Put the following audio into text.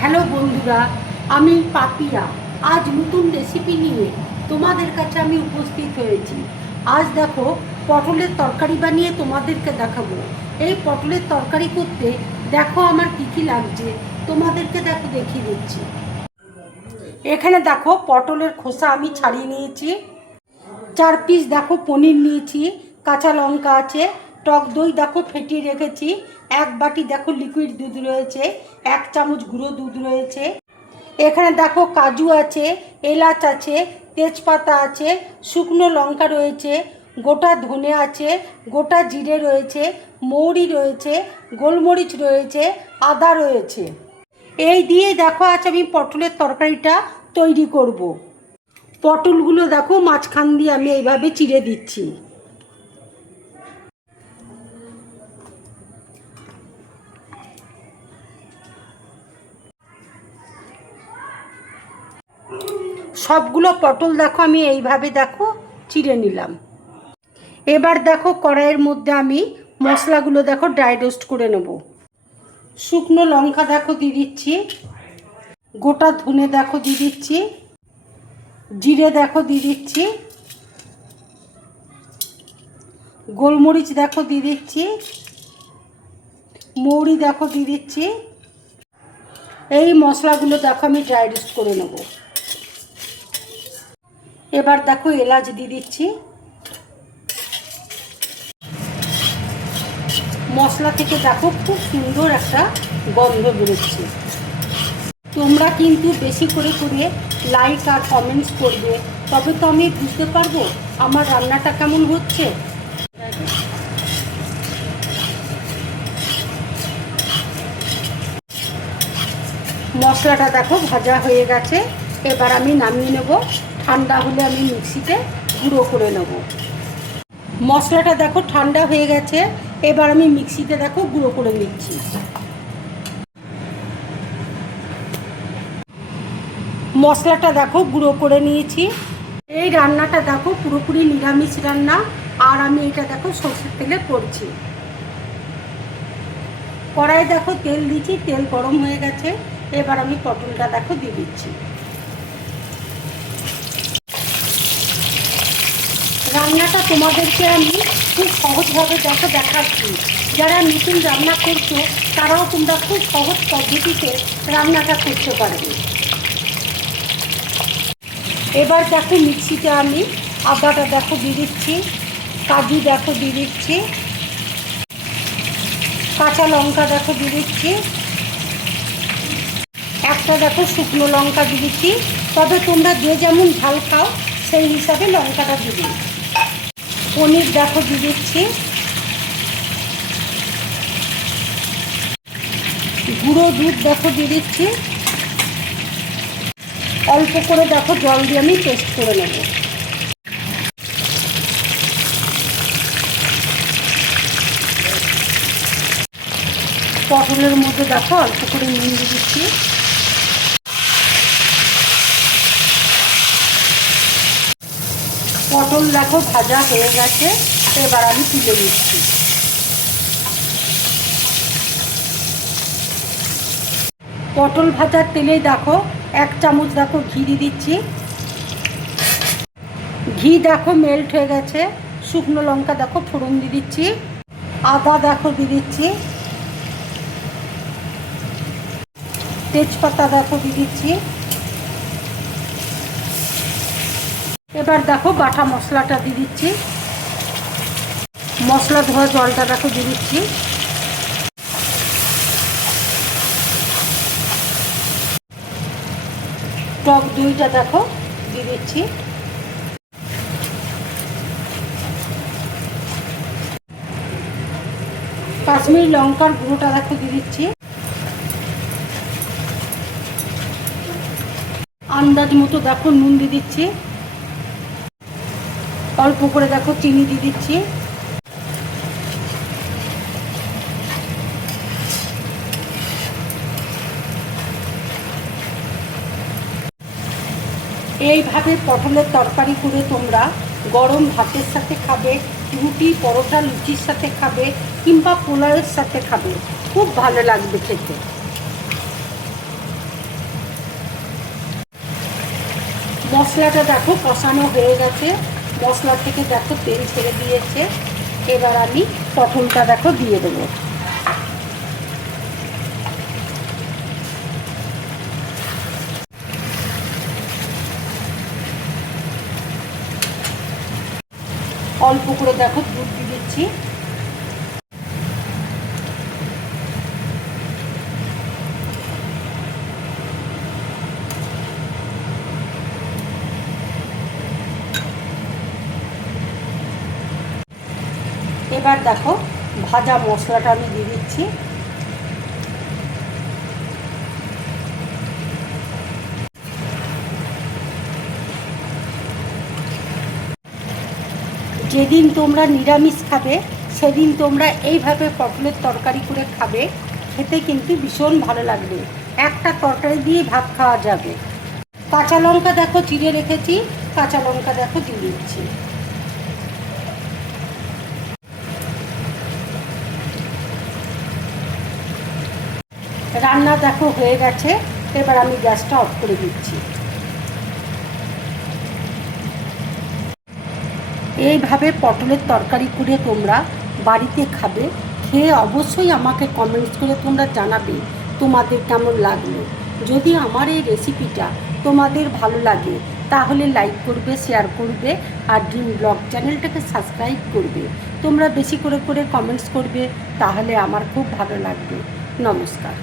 Hello বন্ধুরা, আমি পাপিয়া। আজ নতুন রেসিপি নিয়ে তোমাদের কাছে আমি উপস্থিত হয়েছি। আজ দেখো, পটলের তরকারি বানিয়ে তোমাদেরকে দেখাবো। এই পটলের তরকারি করতে দেখো আমার কী কী লাগছে, তোমাদেরকে দেখো দেখিয়ে দিচ্ছি। এখানে দেখো পটলের খোসা আমি ছাড়িয়ে নিয়েছি। 4 পিস দেখো পনির নিয়েছি, কাঁচা লঙ্কা আছে, টক দই দেখো ফেটিয়ে রেখেছি, 1 বাটি দেখো লিকুইড দুধ রয়েছে, 1 চামচ গুঁড়ো দুধ রয়েছে। এখানে দেখো কাজু আছে, এলাচ আছে, তেজপাতা আছে, শুকনো লঙ্কা রয়েছে, গোটা ধনে আছে, গোটা জিরে রয়েছে, মৌরি রয়েছে, গোলমরিচ রয়েছে, আদা রয়েছে। এই দিয়ে দেখো আজ আমি পটলের তরকারিটা তৈরি করব। পটলগুলো দেখো মাঝখান দিয়ে আমি এইভাবে চিড়ে দিচ্ছি। সবগুলো পটল দেখো আমি এইভাবে দেখো চিড়ে নিলাম। এবার দেখো কড়াইয়ের মধ্যে আমি মশলাগুলো দেখো ড্রাই রোস্ট করে নেব। শুকনো লঙ্কা দেখো দিয়ে দিচ্ছি, গোটা ধনে দেখো দিয়ে দিচ্ছি, জিরে দেখো দিয়ে দিচ্ছি, গোলমরিচ দেখো দিয়ে দিচ্ছি, মৌরি দেখো দিয়ে দিচ্ছি। এই মশলাগুলো দেখো আমি ড্রাই রোস্ট করে নেব। এবার দেখো এলাচ দিয়ে দিচ্ছি। মশলা থেকে দেখো খুব সুন্দর একটা গন্ধ বেরোচ্ছে। তোমরা কিন্তু বেশি করে করে লাইক আর কমেন্টস করবে, তবে তো আমি বুঝতে পারবো আমার রান্নাটা কেমন হচ্ছে। মশলাটা দেখো ভাজা হয়ে গেছে, এবার আমি নামিয়ে নেব। ঠান্ডা হলে আমি মিক্সিতে গুঁড়ো করে নেব। মশলাটা দেখো ঠান্ডা হয়ে গেছে, এবার আমি মিক্সিতে দেখো গুঁড়ো করে নিচ্ছি। মশলাটা দেখো গুঁড়ো করে নিয়েছি। এই রান্নাটা দেখো পুরোপুরি নিরামিষ রান্না, আর আমি এটা দেখো সরষের তেলে করছি। কড়াই দেখো তেল দিচ্ছি, তেল গরম হয়ে গেছে, এবার আমি পটলটা দেখো দিয়ে দিচ্ছি। রান্নাটা তোমাদেরকে আমি খুব সহজভাবে দেখো দেখাচ্ছি। যারা নতুন রান্না করছো তারাও তোমরা খুব সহজ পদ্ধতিতে রান্নাটা করতে পারবে। এবার দেখো মিক্সিতে আমি আদাটা দেখো দিয়ে দিচ্ছি, কাজু দেখো দিয়ে দিচ্ছি, কাঁচা লঙ্কা দেখো দিয়ে দিচ্ছি, একটা দেখো শুকনো লঙ্কা দিয়ে দিচ্ছি। তবে তোমরা যে যেমন ঝাল খাও সেই হিসাবে লঙ্কাটা দিবি। পনির দেখো দিয়ে দিচ্ছি, গুঁড়ো দুধ দেখো দিয়ে দিচ্ছি। অল্প করে দেখো জল দিয়ে আমি পেস্ট করে নেব। পটলের মধ্যে দেখো অল্প করে নুন দিয়ে দিচ্ছি। পটল দেখো ভাজা হয়ে গেছে, এবার আমি তুলে নিচ্ছি। পটল ভাজার তেলে দেখো 1 চামচ দেখো ঘি দিয়ে দিচ্ছি। ঘি দেখো মেল্ট হয়ে গেছে, শুকনো লঙ্কা দেখো ফোড়ন দিয়ে দিচ্ছি, আদা দেখো দিয়ে দিচ্ছি, তেজপাতা দেখো দিয়ে দিচ্ছি। এবার দেখো বাটা মশলাটা দিয়ে দিচ্ছি। মশলা ধোয়া জলটা দেখো দিয়ে দিচ্ছি। টক দইটা দেখো দিয়ে দিচ্ছি। কাশ্মীরি লঙ্কার গুঁড়োটা দেখো দিয়ে দিচ্ছি। আন্দাজ মতো দেখো নুন দিয়ে দিচ্ছি। অল্প করে দেখো চিনি দিয়ে দিচ্ছি। এইভাবে পটলের তরকারি করে তোমরা গরম ভাতের সাথে খাবে, রুটি পরোটা লুচির সাথে খাবে, কিংবা পোলাওয়ের সাথে খাবে, খুব ভালো লাগবে খেতে। মশলাটা দেখো কষানো হয়ে গেছে, মশলা থেকে দেখো তেল ছেড়ে দিয়েছে। এবার আমি পটলটা দেখো দিয়ে দেবো। অল্প করে দেখো দুধ দিয়ে দিচ্ছি। এবার দেখো ভাজা মশলাটা আমি দিয়ে দিচ্ছি। যেদিন তোমরা নিরামিষ খাবে সেদিন তোমরা এইভাবে পটলের তরকারি করে খাবে, খেতে কিন্তু ভীষণ ভালো লাগবে। একটা তরকারি দিয়ে ভাত খাওয়া যাবে। কাঁচা লঙ্কা দেখো চিড়ে রেখেছি, কাঁচা লঙ্কা দেখো দিয়ে দিচ্ছি। রান্না দেখো হয়ে গেছে, এবার আমি গ্যাসটা অফ করে দিচ্ছি। এইভাবে পটলের তরকারি করে তোমরা বাড়িতে খাবে, খেয়ে অবশ্যই আমাকে কমেন্টস করে তোমরা জানাবে তোমাদের কেমন লাগলো। যদি আমার এই রেসিপিটা তোমাদের ভালো লাগে তাহলে লাইক করবে, শেয়ার করবে, আর ড্রিম ব্লগ চ্যানেলটাকে সাবস্ক্রাইব করবে। তোমরা বেশি করে কমেন্টস করবে, তাহলে আমার খুব ভালো লাগবে। নমস্কার।